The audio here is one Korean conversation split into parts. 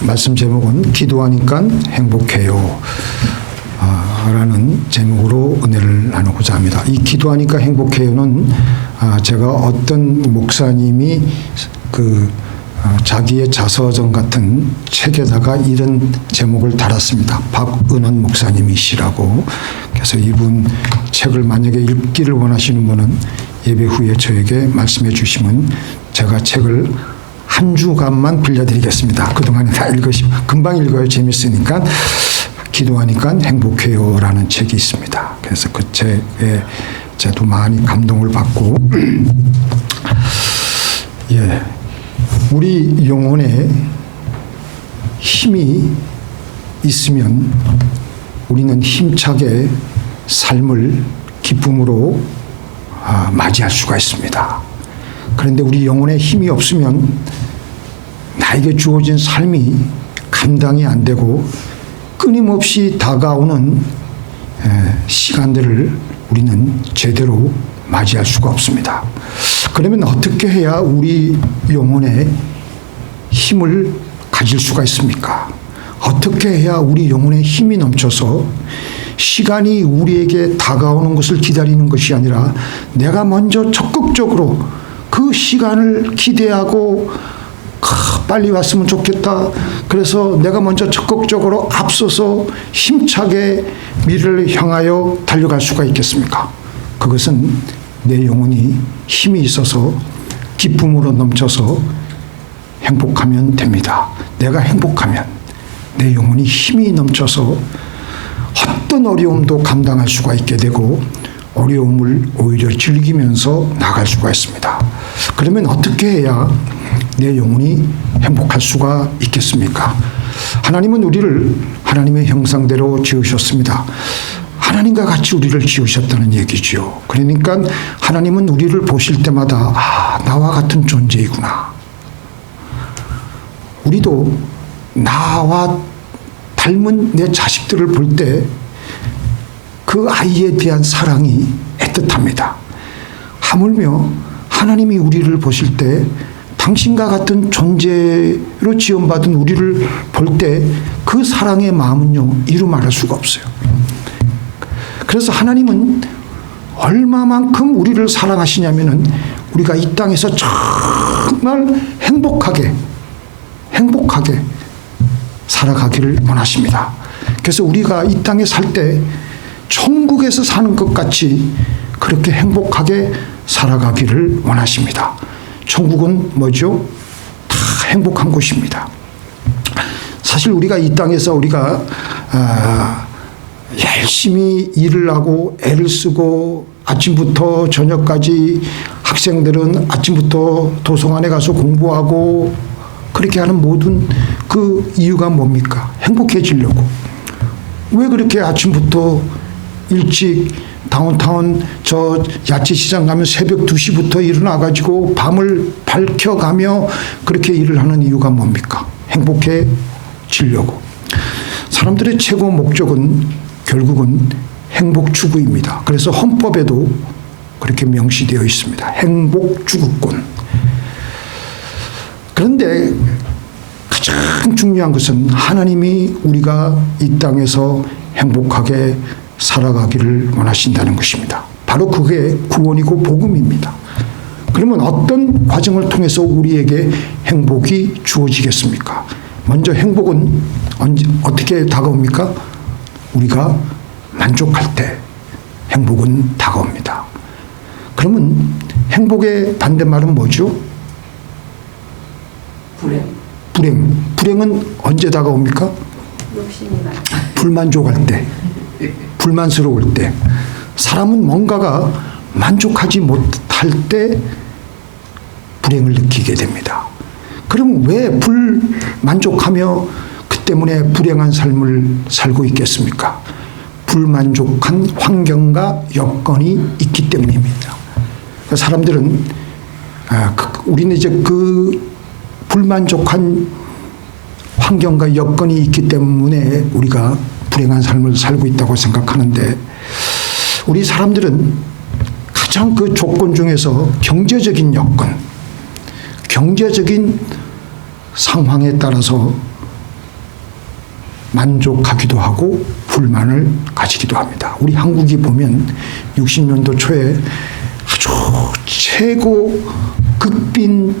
말씀 제목은 기도하니까 행복해요 라는 제목으로 은혜를 나누고자 합니다. 이 기도하니까 행복해요는 제가 어떤 목사님이 자기의 자서전 같은 책에다가 이런 제목을 달았습니다. 박은원 목사님이시라고. 그래서 이분 책을 만약에 읽기를 원하시는 분은 예배 후에 저에게 말씀해 주시면 제가 책을 한 주간만 빌려드리겠습니다. 그동안에 다 읽으시면 금방 읽어요. 재밌으니까. 기도하니까 행복해요 라는 책이 있습니다. 그래서 그 책에 저도 많이 감동을 받고 예, 우리 영혼에 힘이 있으면 우리는 힘차게 삶을 기쁨으로 맞이할 수가 있습니다. 그런데 우리 영혼에 힘이 없으면 나에게 주어진 삶이 감당이 안 되고 끊임없이 다가오는 시간들을 우리는 제대로 맞이할 수가 없습니다. 그러면 어떻게 해야 우리 영혼에 힘을 가질 수가 있습니까? 어떻게 해야 우리 영혼에 힘이 넘쳐서 시간이 우리에게 다가오는 것을 기다리는 것이 아니라 내가 먼저 적극적으로 그 시간을 기대하고 빨리 왔으면 좋겠다. 그래서 내가 먼저 적극적으로 앞서서 힘차게 미래를 향하여 달려갈 수가 있겠습니까? 그것은 내 영혼이 힘이 있어서 기쁨으로 넘쳐서 행복하면 됩니다. 내가 행복하면 내 영혼이 힘이 넘쳐서 어떤 어려움도 감당할 수가 있게 되고 어려움을 오히려 즐기면서 나갈 수가 있습니다. 그러면 어떻게 해야 내 영혼이 행복할 수가 있겠습니까? 하나님은 우리를 하나님의 형상대로 지으셨습니다. 하나님과 같이 우리를 지으셨다는 얘기죠. 그러니까 하나님은 우리를 보실 때마다 나와 같은 존재이구나. 우리도 나와 닮은 내 자식들을 볼 때 그 아이에 대한 사랑이 애틋합니다. 하물며 하나님이 우리를 보실 때 당신과 같은 존재로 지원받은 우리를 볼 때 그 사랑의 마음은요 이루 말할 수가 없어요. 그래서 하나님은 얼마만큼 우리를 사랑하시냐면은 우리가 이 땅에서 정말 행복하게 살아가기를 원하십니다. 그래서 우리가 이 땅에 살 때 천국에서 사는 것 같이 그렇게 행복하게 살아가기를 원하십니다. 천국은 뭐죠? 다 행복한 곳입니다. 사실 우리가 이 땅에서 우리가 열심히 일을 하고 애를 쓰고 아침부터 저녁까지 학생들은 아침부터 도서관에 가서 공부하고 그렇게 하는 모든 그 이유가 뭡니까? 행복해지려고. 왜 그렇게 아침부터 일찍 다운타운 저 야채시장 가면 새벽 2시부터 일어나가지고 밤을 밝혀가며 그렇게 일을 하는 이유가 뭡니까? 행복해지려고. 사람들의 최고 목적은 결국은 행복 추구입니다. 그래서 헌법에도 그렇게 명시되어 있습니다. 행복 추구권. 그런데 가장 중요한 것은 하나님이 우리가 이 땅에서 행복하게 살아가기를 원하신다는 것입니다. 바로 그게 구원이고 복음입니다. 그러면 어떤 과정을 통해서 우리에게 행복이 주어지겠습니까? 먼저 행복은 어떻게 다가옵니까? 우리가 만족할 때 행복은 다가옵니다. 그러면 행복의 반대말은 뭐죠? 불행은 언제 다가옵니까? 불만족할 때, 불만스러울 때. 사람은 뭔가가 만족하지 못할 때 불행을 느끼게 됩니다. 그럼 왜 불만족하며 그 때문에 불행한 삶을 살고 있겠습니까? 불만족한 환경과 여건이 있기 때문입니다. 사람들은 우리는 이제 그 불만족한 환경과 여건이 있기 때문에 우리가 불행한 삶을 살고 있다고 생각하는데 우리 사람들은 가장 그 조건 중에서 경제적인 여건, 경제적인 상황에 따라서 만족하기도 하고 불만을 가지기도 합니다. 우리 한국이 보면 60년도 초에 아주 최고 극빈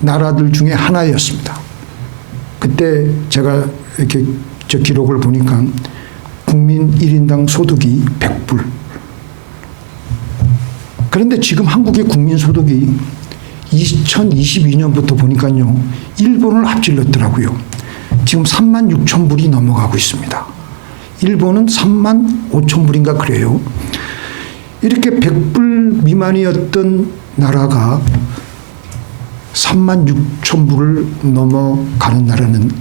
나라들 중에 하나였습니다. 그때 제가 이렇게 저 기록을 보니까 국민 1인당 소득이 100불. 그런데 지금 한국의 국민 소득이 2022년부터 보니까요, 일본을 앞질렀더라고요. 지금 36,000불이 넘어가고 있습니다. 일본은 35,000불인가 그래요. 이렇게 100불 미만이었던 나라가 36,000불을 넘어가는 나라는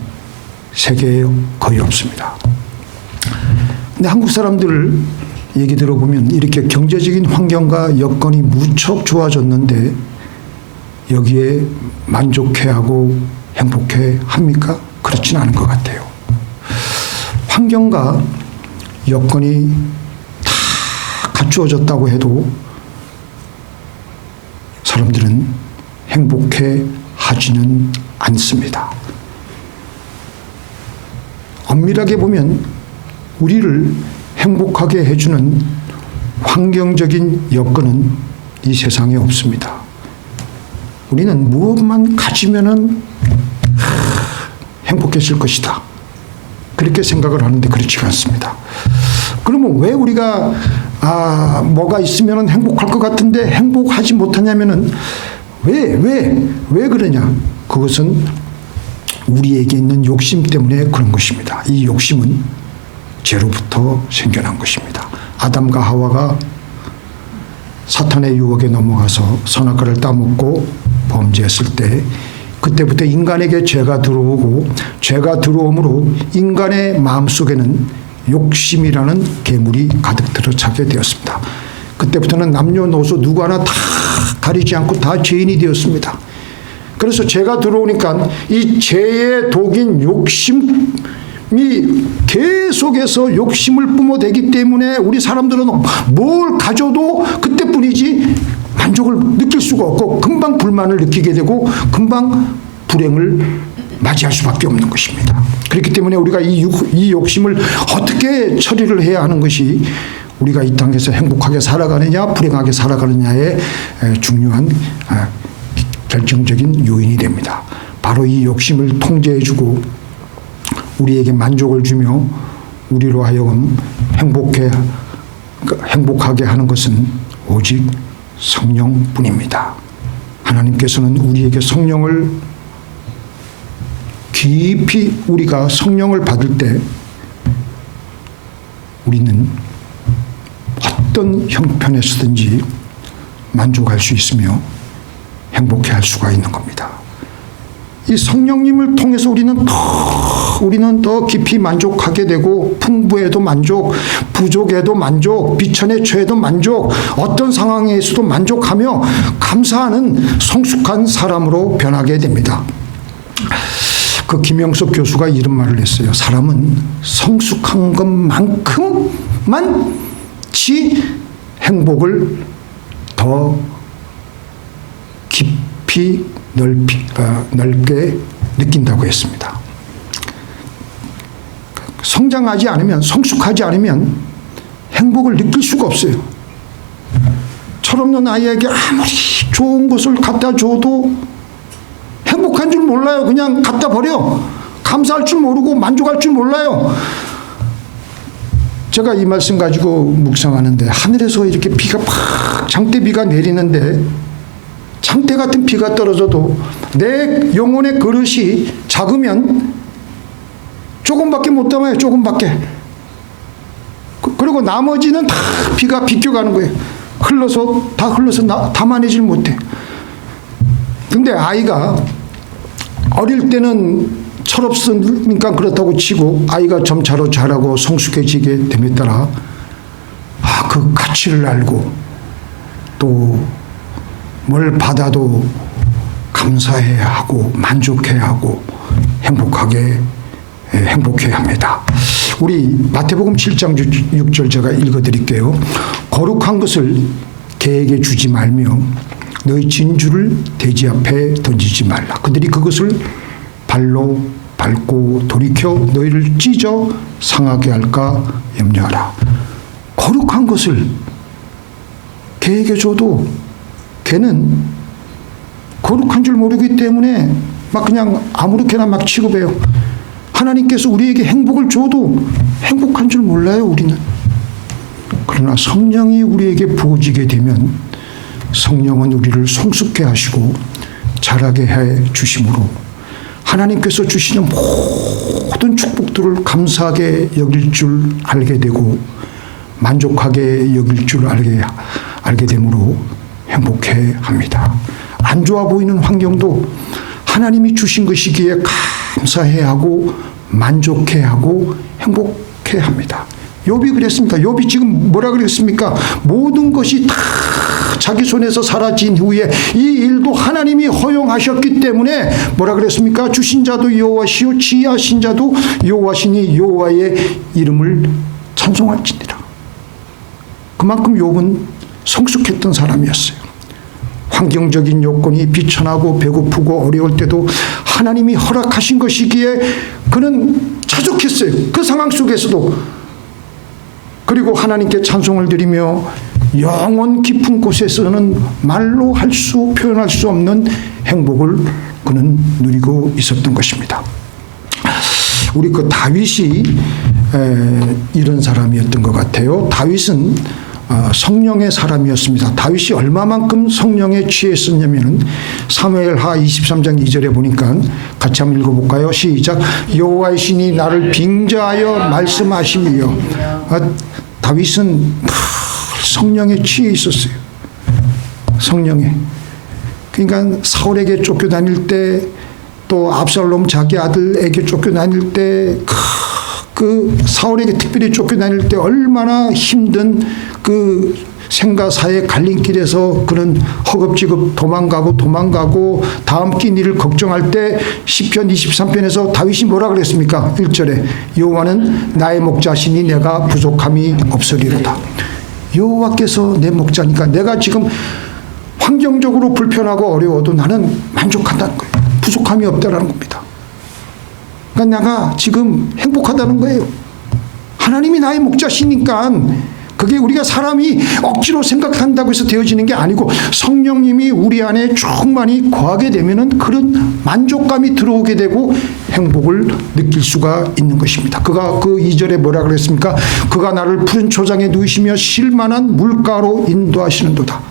세계에 거의 없습니다. 근데 한국 사람들 얘기 들어보면 이렇게 경제적인 환경과 여건이 무척 좋아졌는데 여기에 만족해하고 행복해 합니까? 그렇진 않은 것 같아요. 환경과 여건이 다 갖추어졌다고 해도 사람들은 행복해 하지는 않습니다. 엄밀하게 보면 우리를 행복하게 해주는 환경적인 여건은 이 세상에 없습니다. 우리는 무엇만 가지면은 행복해질 것이다. 그렇게 생각을 하는데 그렇지가 않습니다. 그러면 왜 우리가 뭐가 있으면 행복할 것 같은데 행복하지 못하냐면은 왜 그러냐? 그것은 우리에게 있는 욕심 때문에 그런 것입니다. 이 욕심은 죄로부터 생겨난 것입니다. 아담과 하와가 사탄의 유혹에 넘어가서 선악과를 따먹고 범죄했을 때 그때부터 인간에게 죄가 들어오고 죄가 들어옴으로 인간의 마음속에는 욕심이라는 괴물이 가득 들어차게 되었습니다. 그때부터는 남녀노소 누구 하나 다 가리지 않고 다 죄인이 되었습니다. 그래서 죄가 들어오니까 이 죄의 독인 욕심이 계속해서 욕심을 뿜어대기 때문에 우리 사람들은 뭘 가져도 그때뿐이지 만족을 느낄 수가 없고 금방 불만을 느끼게 되고 금방 불행을 맞이할 수밖에 없는 것입니다. 그렇기 때문에 우리가 이 욕심을 어떻게 처리를 해야 하는 것이 우리가 이 땅에서 행복하게 살아가느냐 불행하게 살아가느냐의 중요한 결정적인 요인이 됩니다. 바로 이 욕심을 통제해주고 우리에게 만족을 주며 우리로 하여금 행복하게 하는 것은 오직 성령뿐입니다. 하나님께서는 우리에게 성령을 깊이 우리가 성령을 받을 때 우리는 어떤 형편에서든지 만족할 수 있으며 행복해할 수가 있는 겁니다. 이 성령님을 통해서 우리는 더 깊이 만족하게 되고 풍부에도 만족, 부족에도 만족, 비천에 처해도 만족, 어떤 상황에서도 만족하며 감사하는 성숙한 사람으로 변하게 됩니다. 그 김영석 교수가 이런 말을 했어요. 사람은 성숙한 것만큼만 행복을 더 깊이 넓게 느낀다고 했습니다. 성장하지 않으면 성숙하지 않으면 행복을 느낄 수가 없어요. 철없는 아이에게 아무리 좋은 것을 갖다 줘도 행복한 줄 몰라요. 그냥 갖다 버려. 감사할 줄 모르고 만족할 줄 몰라요. 제가 이 말씀 가지고 묵상하는데 하늘에서 이렇게 비가 팍 장대비가 내리는데 장대 같은 비가 떨어져도 내 영혼의 그릇이 작으면 조금밖에 못 담아요. 조금밖에. 그리고 나머지는 다 비가 비껴가는 거예요. 흘러서 담아내질 못해. 근데 아이가 어릴 때는 철없으니까 그렇다고 치고 아이가 점차로 자라고 성숙해지게 됨에 따라 그 가치를 알고 또 뭘 받아도 감사해야 하고 만족해야 하고 행복해야 합니다. 우리 마태복음 7장 6절 제가 읽어드릴게요. 거룩한 것을 개에게 주지 말며 너희 진주를 돼지 앞에 던지지 말라. 그들이 그것을 발로 밟고 돌이켜 너희를 찢어 상하게 할까 염려하라. 거룩한 것을 개에게 줘도 개는 거룩한 줄 모르기 때문에 막 그냥 아무렇게나 막 취급해요. 하나님께서 우리에게 행복을 줘도 행복한 줄 몰라요, 우리는. 그러나 성령이 우리에게 부어지게 되면 성령은 우리를 성숙해 하시고 자라게 해 주심으로 하나님께서 주시는 모든 축복들을 감사하게 여길 줄 알게 되고 만족하게 여길 줄 알게 되므로 행복해 합니다. 안 좋아 보이는 환경도 하나님이 주신 것이기에 감사해 하고 만족해 하고 행복해 합니다. 욥이 그랬습니까? 욥이 지금 뭐라 그랬습니까? 모든 것이 다 자기 손에서 사라진 후에 이 일도 하나님이 허용하셨기 때문에 뭐라 그랬습니까? 주신 자도 여호와시요 지혜하신 자도 여호와시니 여호와의 이름을 찬송할지니라. 그만큼 욥은 성숙했던 사람이었어요. 환경적인 요건이 비천하고 배고프고 어려울 때도 하나님이 허락하신 것이기에 그는 자족했어요. 그 상황 속에서도. 그리고 하나님께 찬송을 드리며 영원 깊은 곳에서는 말로 표현할 수 없는 행복을 그는 누리고 있었던 것입니다. 우리 그 다윗이 이런 사람이었던 것 같아요. 다윗은 성령의 사람이었습니다. 다윗이 얼마만큼 성령에 취했었냐면은 사무엘하 23장 2절에 보니까 같이 한번 읽어볼까요? 시작. 여호와의 신이 나를 빙자하여 말씀하시며. 다윗은 성령에 취해 있었어요. 성령에. 그러니까 사울에게 쫓겨다닐 때 또 압살롬 자기 아들에게 쫓겨다닐 때 그 사울에게 특별히 쫓겨다닐 때 얼마나 힘든 그 생가사의 갈림길에서 그는 허겁지겁 도망가고 다음 끼 일을 걱정할 때 시편 23편에서 다윗이 뭐라 그랬습니까? 1절에 여호와는 나의 목자시니 내가 부족함이 없으리로다. 여호와께서 내 목자니까 내가 지금 환경적으로 불편하고 어려워도 나는 만족한다는 거예요. 부족함이 없다라는 겁니다. 그러니까 내가 지금 행복하다는 거예요. 하나님이 나의 목자시니까 그게 우리가 사람이 억지로 생각한다고 해서 되어지는 게 아니고 성령님이 우리 안에 충만히 거하게 되면은 그런 만족감이 들어오게 되고 행복을 느낄 수가 있는 것입니다. 그가 그 2절에 뭐라 그랬습니까? 그가 나를 푸른 초장에 누이시며 쉴만한 물가로 인도하시는도다.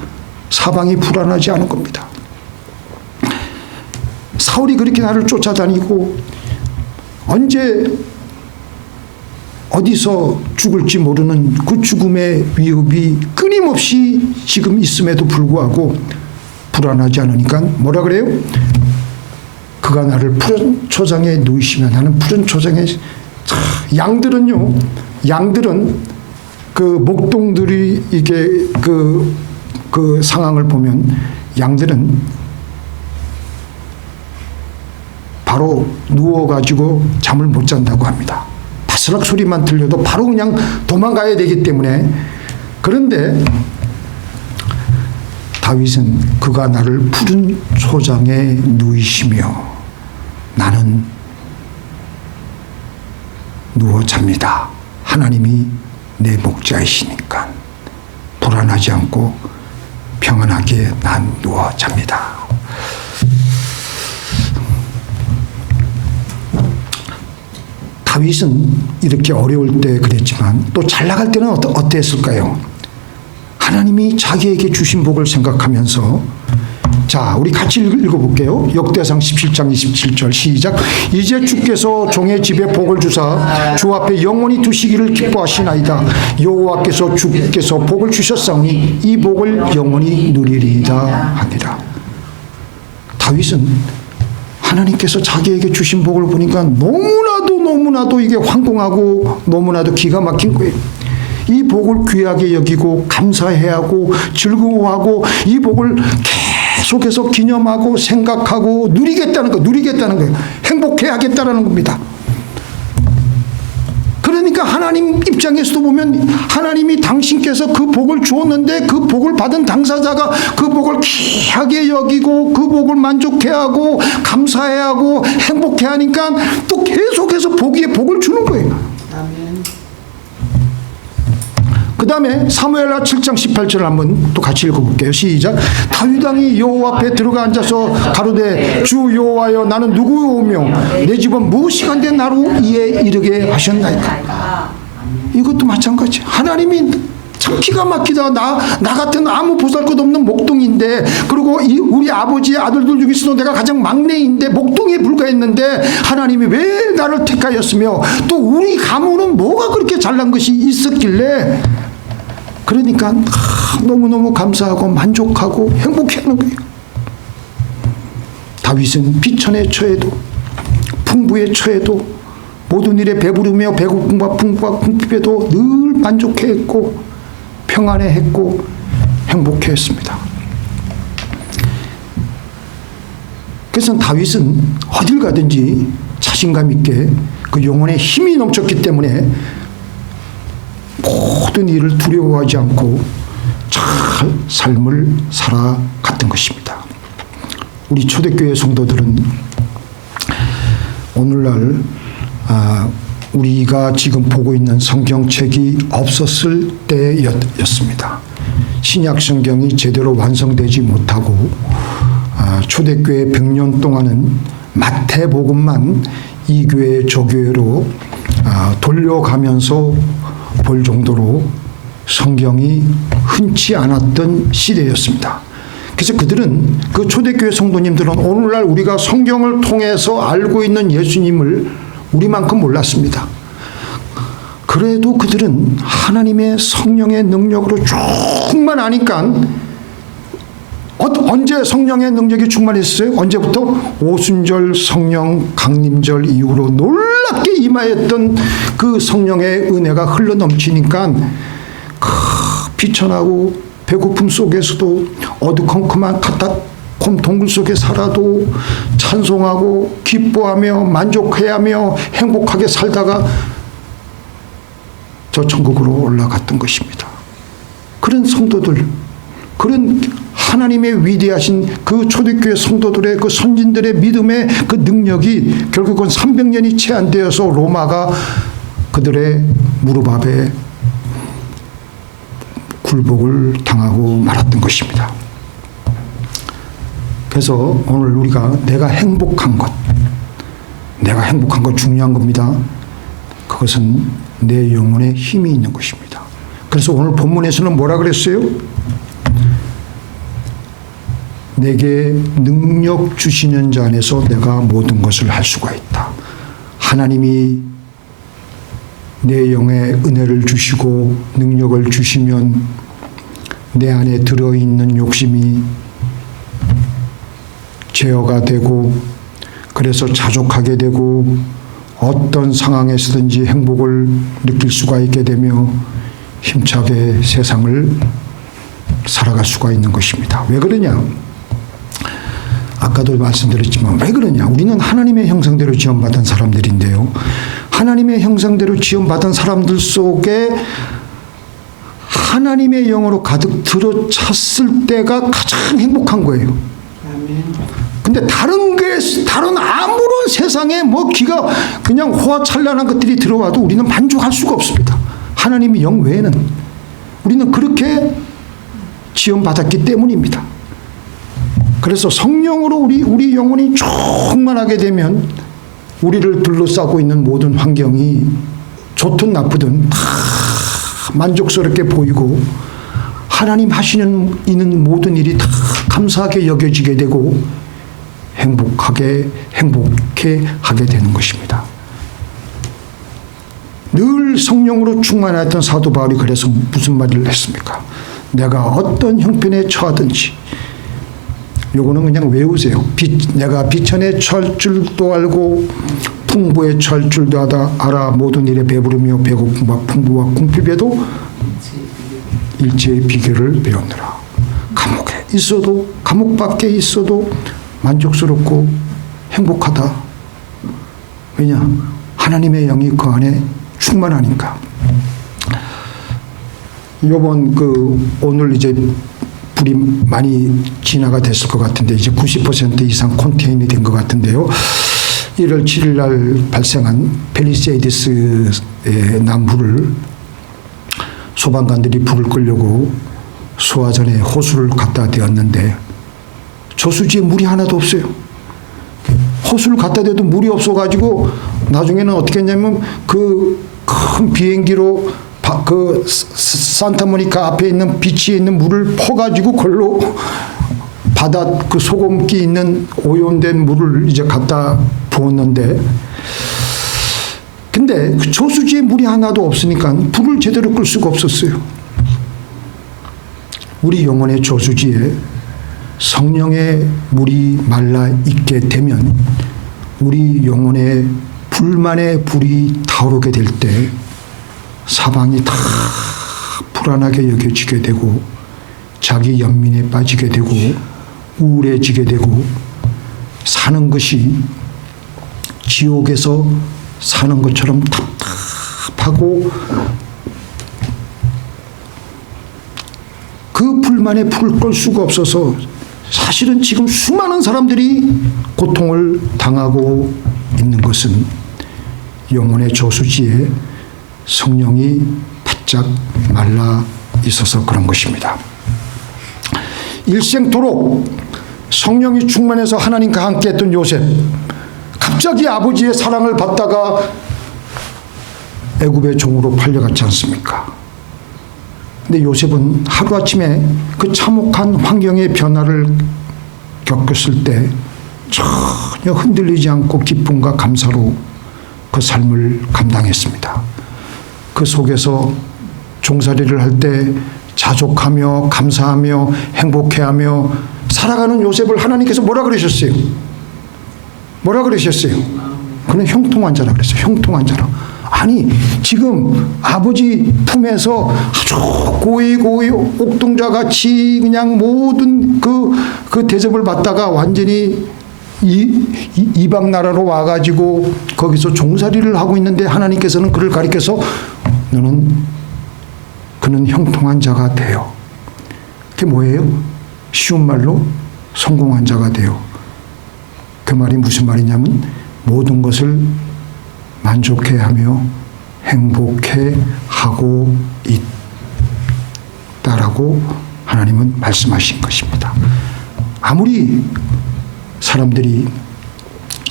사방이 불안하지 않은 겁니다. 사울이 그렇게 나를 쫓아다니고 언제 어디서 죽을지 모르는 그 죽음의 위협이 끊임없이 지금 있음에도 불구하고 불안하지 않으니까 뭐라 그래요? 그가 나를 푸른 초장에 누이시면 나는 푸른 초장에. 양들은 그 목동들이 이게 그 상황을 보면 양들은 바로 누워가지고 잠을 못 잔다고 합니다. 바스락 소리만 들려도 바로 그냥 도망가야 되기 때문에. 그런데 다윗은 그가 나를 푸른 초장에 누이시며 나는 누워 잡니다. 하나님이 내 목자이시니까 불안하지 않고 평안하게 난 누워 잡니다. 다윗은 이렇게 어려울 때 그랬지만 또 잘 나갈 때는 어땠을까요? 하나님이 자기에게 주신 복을 생각하면서 자, 우리 같이 읽어볼게요. 역대상 17장 27절 시작. 이제 주께서 종의 집에 복을 주사 주 앞에 영원히 두시기를 기뻐하시나이다. 여호와께서 주께서 복을 주셨사오니 이 복을 영원히 누리리이다 하니라. 다윗은 하나님께서 자기에게 주신 복을 보니까 너무나도 이게 황공하고 너무나도 기가 막힌 거예요. 이 복을 귀하게 여기고 감사해야 하고 즐거워하고 이 복을 계속해서 기념하고 생각하고 누리겠다는 거예요. 행복해야겠다는 겁니다. 그러니까 하나님 입장에서도 보면 하나님이 당신께서 그 복을 주었는데 그 복을 받은 당사자가 그 복을 귀하게 여기고 그 복을 만족해하고 감사해하고 행복해하니까 또 계속해서 복에 복을 주는 거예요. 그 다음에 사무엘하 7장 18절을 한번 또 같이 읽어볼게요. 시작. 다윗 왕이 여호와 앞에 들어가 앉아서 가로되 주 여호와여 나는 누구오며 내 집은 무엇이 된 나로 이에 이르게 하셨나이까. 이것도 마찬가지. 하나님이 참 기가 막히다. 나 같은 아무 보잘것없는 목동인데, 그리고 우리 아버지의 아들들 중에서도 내가 가장 막내인데 목동에 불과했는데 하나님이 왜 나를 택하였으며 또 우리 가문은 뭐가 그렇게 잘난 것이 있었길래, 그러니까 너무너무 감사하고 만족하고 행복해하는 거예요. 다윗은 비천에 처해도 풍부에 처해도 모든 일에 배부르며 배고픔과 풍부와 궁핍에도 늘 만족해했고 평안해했고 행복해했습니다. 그래서 다윗은 어딜 가든지 자신감 있게 그 영혼에 힘이 넘쳤기 때문에 모든 일을 두려워하지 않고 잘 삶을 살아갔던 것입니다. 우리 초대교회 성도들은 오늘날 우리가 지금 보고 있는 성경책이 없었을 때였습니다. 신약 성경이 제대로 완성되지 못하고 초대교회 100년 동안은 마태복음만 이 교회 저 교회로 돌려가면서 볼 정도로 성경이 흔치 않았던 시대였습니다. 그래서 그들은, 그 초대교회 성도님들은 오늘날 우리가 성경을 통해서 알고 있는 예수님을 우리만큼 몰랐습니다. 그래도 그들은 하나님의 성령의 능력으로 충만하니까, 언제 성령의 능력이 충만했어요? 언제부터? 오순절 성령 강림절 이후로 놀랍게 임하였던 그 성령의 은혜가 흘러넘치니까 비천하고 배고픔 속에서도 어두컴컴한 카타콤 동굴 속에 살아도 찬송하고 기뻐하며 만족해하며 행복하게 살다가 저 천국으로 올라갔던 것입니다. 그런 성도들, 그런 하나님의 위대하신 그 초대교회 성도들의 그 선진들의 믿음의 그 능력이 결국은 300년이 채 안 되어서 로마가 그들의 무릎 앞에 굴복을 당하고 말았던 것입니다. 그래서 오늘 우리가 내가 행복한 것 중요한 겁니다. 그것은 내 영혼에 힘이 있는 것입니다. 그래서 오늘 본문에서는 뭐라 그랬어요? 내게 능력 주시는 자 안에서 내가 모든 것을 할 수가 있다. 하나님이 내 영에 은혜를 주시고 능력을 주시면 내 안에 들어있는 욕심이 제어가 되고, 그래서 자족하게 되고 어떤 상황에서든지 행복을 느낄 수가 있게 되며 힘차게 세상을 살아갈 수가 있는 것입니다. 왜 그러냐? 아까도 말씀드렸지만 왜 그러냐? 우리는 하나님의 형상대로 지음받은 사람들인데요. 하나님의 형상대로 지음받은 사람들 속에 하나님의 영으로 가득 들어찼을 때가 가장 행복한 거예요. 근데 다른 아무런 세상에 기가 그냥 호화찬란한 것들이 들어와도 우리는 만족할 수가 없습니다. 하나님의 영 외에는. 우리는 그렇게 지음받았기 때문입니다. 그래서 성령으로 우리 영혼이 충만하게 되면 우리를 둘러싸고 있는 모든 환경이 좋든 나쁘든 다 만족스럽게 보이고 하나님 하시는 모든 일이 다 감사하게 여겨지게 되고 행복해 하게 되는 것입니다. 늘 성령으로 충만했던 사도 바울이 그래서 무슨 말을 했습니까? 내가 어떤 형편에 처하든지, 요거는 그냥 외우세요. 내가 비천에 처할 줄도 알고 풍부에 처할 줄도 알아. 모든 일에 배부르며 배고픔과 풍부와 궁핍에도 일체의 비결을 배우느라. 감옥에 있어도, 감옥 밖에 있어도 만족스럽고 행복하다. 왜냐? 하나님의 영이 그 안에 충만하니까. 요번 오늘 이제 불이 많이 진화가 됐을 것 같은데 이제 90% 이상 컨테인이 된 것 같은데요. 1월 7일 날 발생한 펠리세이드스의 난불을 소방관들이 불을 끄려고 소화전에 호수를 갖다 대었는데 저수지에 물이 하나도 없어요. 호수를 갖다 대도 물이 없어가지고 나중에는 어떻게 했냐면 그 큰 비행기로 그 산타모니카 앞에 있는 비치에 있는 물을 퍼가지고 그걸로 바다 그 소금기 있는 오염된 물을 이제 갖다 부었는데 근데 그 저수지에 물이 하나도 없으니까 불을 제대로 끌 수가 없었어요. 우리 영혼의 저수지에 성령의 물이 말라 있게 되면 우리 영혼의 불만의 불이 타오르게 될 때 사방이 다 불안하게 여겨지게 되고 자기 연민에 빠지게 되고 우울해지게 되고 사는 것이 지옥에서 사는 것처럼 답답하고 그 불만에 불을 끌 수가 없어서 사실은 지금 수많은 사람들이 고통을 당하고 있는 것은 영혼의 저수지에 성령이 바짝 말라 있어서 그런 것입니다. 일생토록 성령이 충만해서 하나님과 함께 했던 요셉, 갑자기 아버지의 사랑을 받다가 애굽의 종으로 팔려갔지 않습니까? 근데 요셉은 하루아침에 그 참혹한 환경의 변화를 겪었을 때 전혀 흔들리지 않고 기쁨과 감사로 그 삶을 감당했습니다. 그 속에서 종살이를 할 때 자족하며 감사하며 행복해하며 살아가는 요셉을 하나님께서 뭐라 그러셨어요? 뭐라 그러셨어요? 그는 형통한 자라 그랬어요. 형통한 자라. 아니 지금 아버지 품에서 아주 고이 옥동자같이 그냥 모든 그 대접을 받다가 완전히 이방 나라로 와가지고 거기서 종살이를 하고 있는데 하나님께서는 그를 가리켜서 그는 형통한 자가 돼요. 그게 뭐예요? 쉬운 말로 성공한 자가 돼요. 그 말이 무슨 말이냐면 모든 것을 만족해하며 행복해하고 있다라고 하나님은 말씀하신 것입니다. 아무리 사람들이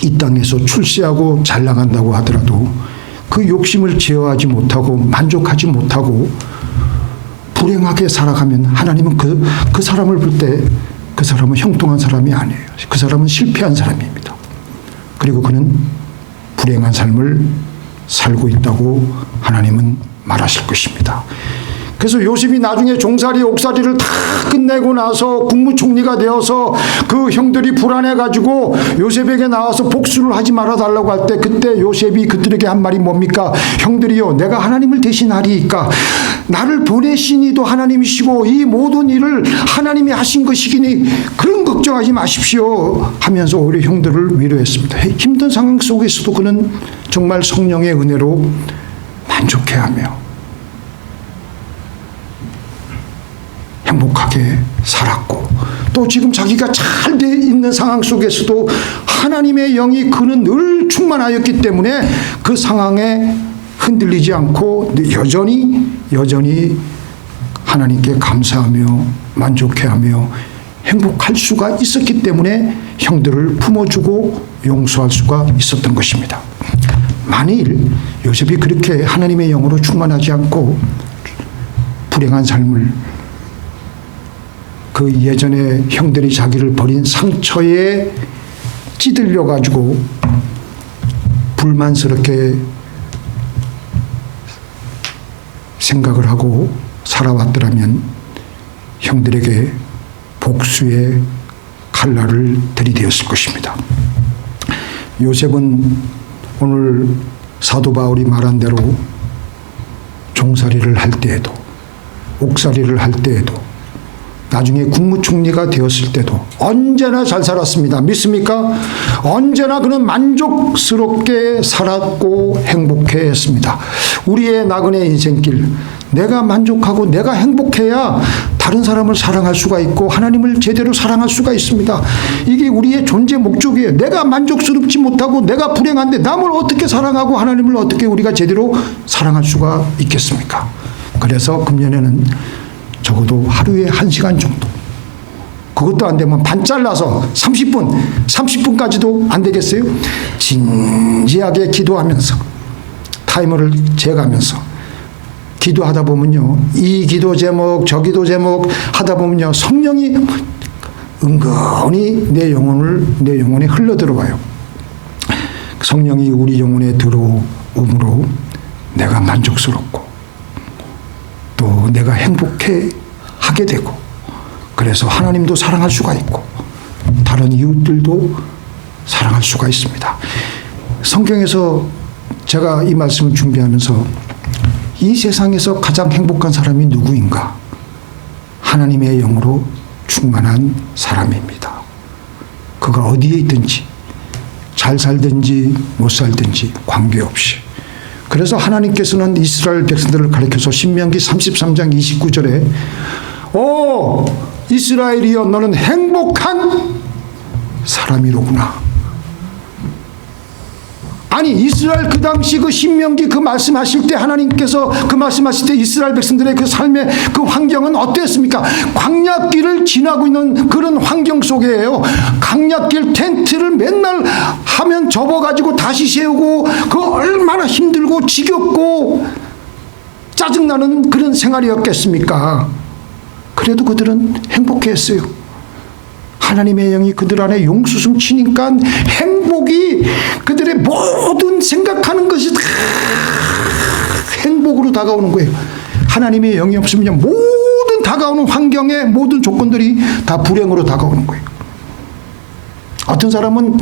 이 땅에서 출세하고 잘 나간다고 하더라도 그 욕심을 제어하지 못하고 만족하지 못하고 불행하게 살아가면 하나님은 그 사람을 볼 때 그 사람은 형통한 사람이 아니에요. 그 사람은 실패한 사람입니다. 그리고 그는 불행한 삶을 살고 있다고 하나님은 말하실 것입니다. 그래서 요셉이 나중에 종살이 옥살이를 다 끝내고 나서 국무총리가 되어서 그 형들이 불안해가지고 요셉에게 나와서 복수를 하지 말아달라고 할 때 그때 요셉이 그들에게 한 말이 뭡니까? 형들이요, 내가 하나님을 대신하리이까 나를 보내시니도 하나님이시고 이 모든 일을 하나님이 하신 것이기니 그런 걱정하지 마십시오 하면서 오히려 형들을 위로했습니다. 힘든 상황 속에서도 그는 정말 성령의 은혜로 만족해하며 행복하게 살았고 또 지금 자기가 잘 돼 있는 상황 속에서도 하나님의 영이 그는 늘 충만하였기 때문에 그 상황에 흔들리지 않고 여전히 하나님께 감사하며 만족해하며 행복할 수가 있었기 때문에 형들을 품어주고 용서할 수가 있었던 것입니다. 만일 요셉이 그렇게 하나님의 영으로 충만하지 않고 불행한 삶을 그 예전에 형들이 자기를 버린 상처에 찌들려 가지고 불만스럽게 생각을 하고 살아왔더라면 형들에게 복수의 칼날을 들이대었을 것입니다. 요셉은 오늘 사도 바울이 말한 대로 종살이를 할 때에도 옥살이를 할 때에도 나중에 국무총리가 되었을 때도 언제나 잘 살았습니다. 믿습니까? 언제나 그는 만족스럽게 살았고 행복해했습니다. 우리의 나그네 인생길, 내가 만족하고 내가 행복해야 다른 사람을 사랑할 수가 있고 하나님을 제대로 사랑할 수가 있습니다. 이게 우리의 존재 목적이에요. 내가 만족스럽지 못하고 내가 불행한데 남을 어떻게 사랑하고 하나님을 어떻게 우리가 제대로 사랑할 수가 있겠습니까? 그래서 금년에는 적어도 하루에 1시간 정도, 그것도 안 되면 반 잘라서 30분까지도 안 되겠어요? 진지하게 기도하면서 타이머를 재가면서 기도하다 보면요, 이 기도 제목 저 기도 제목 하다 보면요, 성령이 은근히 내 영혼에 흘러 들어와요. 성령이 우리 영혼에 들어오므로 내가 만족스럽고 또 내가 행복해 하게 되고, 그래서 하나님도 사랑할 수가 있고 다른 이웃들도 사랑할 수가 있습니다. 성경에서 제가 이 말씀을 준비하면서 이 세상에서 가장 행복한 사람이 누구인가? 하나님의 영으로 충만한 사람입니다. 그가 어디에 있든지 잘 살든지 못 살든지 관계없이. 그래서 하나님께서는 이스라엘 백성들을 가리켜서 신명기 33장 29절에 오 이스라엘이여 너는 행복한 사람이로구나. 아니 이스라엘 그 당시 그 신명기 그 말씀하실 때 하나님께서 그 말씀하실 때 이스라엘 백성들의 그 삶의 그 환경은 어땠습니까? 광야길을 지나고 있는 그런 환경 속에요. 광야길 텐트를 맨날 하면 접어가지고 다시 세우고 그 얼마나 힘들고 지겹고 짜증나는 그런 생활이었겠습니까? 그래도 그들은 행복했어요. 하나님의 영이 그들 안에 용수숨 치니까 행복이 그들의 모든 생각하는 것이 다 행복으로 다가오는 거예요. 하나님의 영이 없으면 모든 다가오는 환경의 모든 조건들이 다 불행으로 다가오는 거예요. 어떤 사람은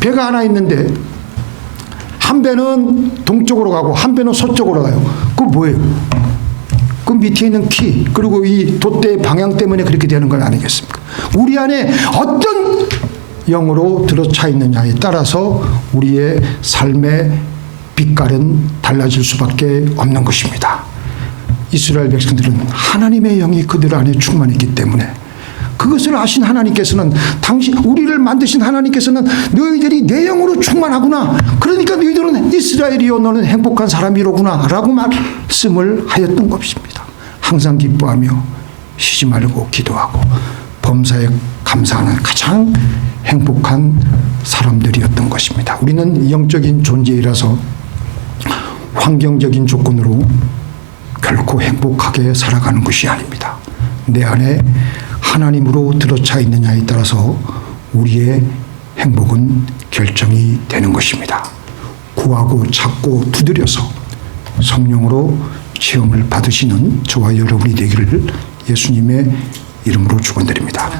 배가 하나 있는데 한 배는 동쪽으로 가고 한 배는 서쪽으로 가요. 그거 뭐예요? 그 밑에 있는 키, 그리고 이 돛대의 방향 때문에 그렇게 되는 건 아니겠습니까? 우리 안에 어떤 영으로 들어차 있느냐에 따라서 우리의 삶의 빛깔은 달라질 수밖에 없는 것입니다. 이스라엘 백성들은 하나님의 영이 그들 안에 충만했기 때문에 그것을 아신 하나님께서는 우리를 만드신 하나님께서는 너희들이 내 영으로 충만하구나. 그러니까 너희들은 이스라엘이여 너는 행복한 사람이로구나 라고 말씀을 하였던 것입니다. 항상 기뻐하며 쉬지 말고 기도하고 범사에 감사하는 가장 행복한 사람들이었던 것입니다. 우리는 영적인 존재이라서 환경적인 조건으로 결코 행복하게 살아가는 것이 아닙니다. 내 안에 하나님으로 들어차 있느냐에 따라서 우리의 행복은 결정이 되는 것입니다. 구하고 찾고 두드려서 성령으로 체험을 받으시는 저와 여러분이 되기를 예수님의 이름으로 축원드립니다.